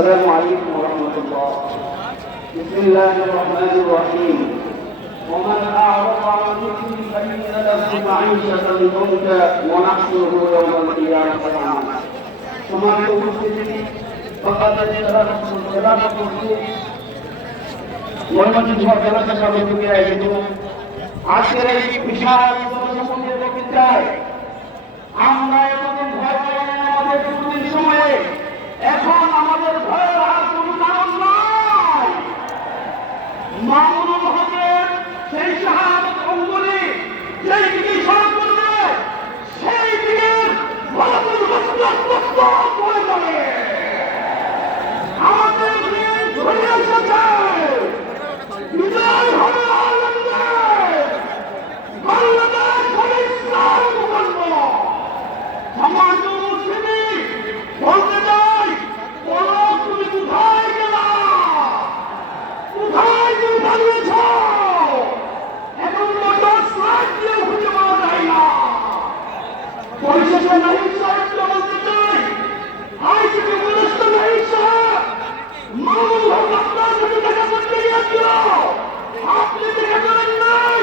السلام عليكم ورحمة الله. بسم الله الرحمن الرحيم. ومن أعرض عن ذكري فإن له معيشة ضنكا ونحشره يوم القيامة أعمى. سمعت مسلمين فقد اشتركت خلافة المسلمين والمجلس والجلسة سابقة يجدون আজকের এই বিশাল জনসমুদ্রের প্রকৃতায় আমরা এতদিন ভয় পাই আমাদের দুদিন সময়ে এখন আমাদের ভয়ের আর কোনো কারণ নাই। মামুনুল হকের সেই শাহাদাত অঙ্গনে যেই দিকে ইশারা করবে সেই দিকে ভারতের রক্ত করে যাবে। আমাদের দিন ঘুরে এসেছে, বিজয় হবে বাংলাদেশ হবে ইসলাম মুসলমান। সমাজ মুসলিম বলতে চাই, তুমি কোথায় গেলা, কোথায় তুমি দাঁড়িয়েছ? এখন দিয়ে খুঁজে পাওয়া যায় না। পরিশেষে নাহিদ সাহেবকে বলতে চাই, আইসিপি উপদেষ্টা নাহিদ সাহেব, মামুনুল হক আপনার সাথে দেখা করতে গিয়েছিল, আপনি দেখা করেন নাই।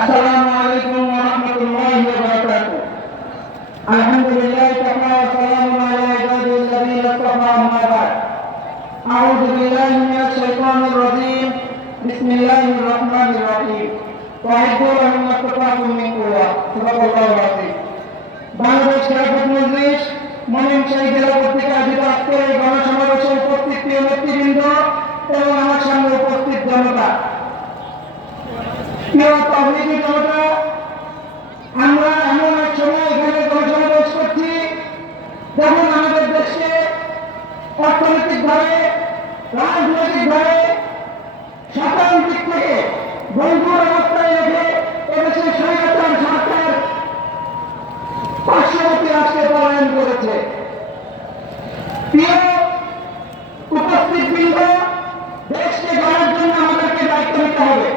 আসসালামু আলাইকুম ওয়া রাহমাতুল্লাহি ওয়া বারাকাতুহু। আলহামদুলিল্লাহ ওয়া সালামু আলা ইবাদিল্লাযিনা ইসতাফা আম্মা বা'দ। আউযু বিল্লাহি মিনাশ শাইতানির রাজীম। বিসমিল্লাহির রাহমানির রাহিম। ওয়াইদু লাহুম মাসতাতা'তুম মিন কুওয়া। সুবহানাল্লাহিল আযীম। বাংলাদেশ খেলাফত মজলিস ময়মনসিংহ জেলা কর্তৃক আয়োজিত আজকের এই গণসমাবেশে উপস্থিত প্রিয় নেতৃবৃন্দ এবং আমার সামনে উপস্থিত জনতা, প্রিয় তাবলীগী জনতা, আমরা এমন এক সময় এখানে গণসমাবেশ করছি যখন আমাদের দেশে অর্থনৈতিকভাবে, রাজনৈতিকভাবে সকল দিক থেকে ভঙ্গুর অবস্থায় রেখে এদেশের স্বৈরাচার সরকার পার্শ্ববর্তী রাষ্ট্রে পলায়ন করেছে। প্রিয় উপস্থিত বৃন্দ, দেশকে গড়ার জন্য আমাদেরকে দায়িত্ব নিতে হবে।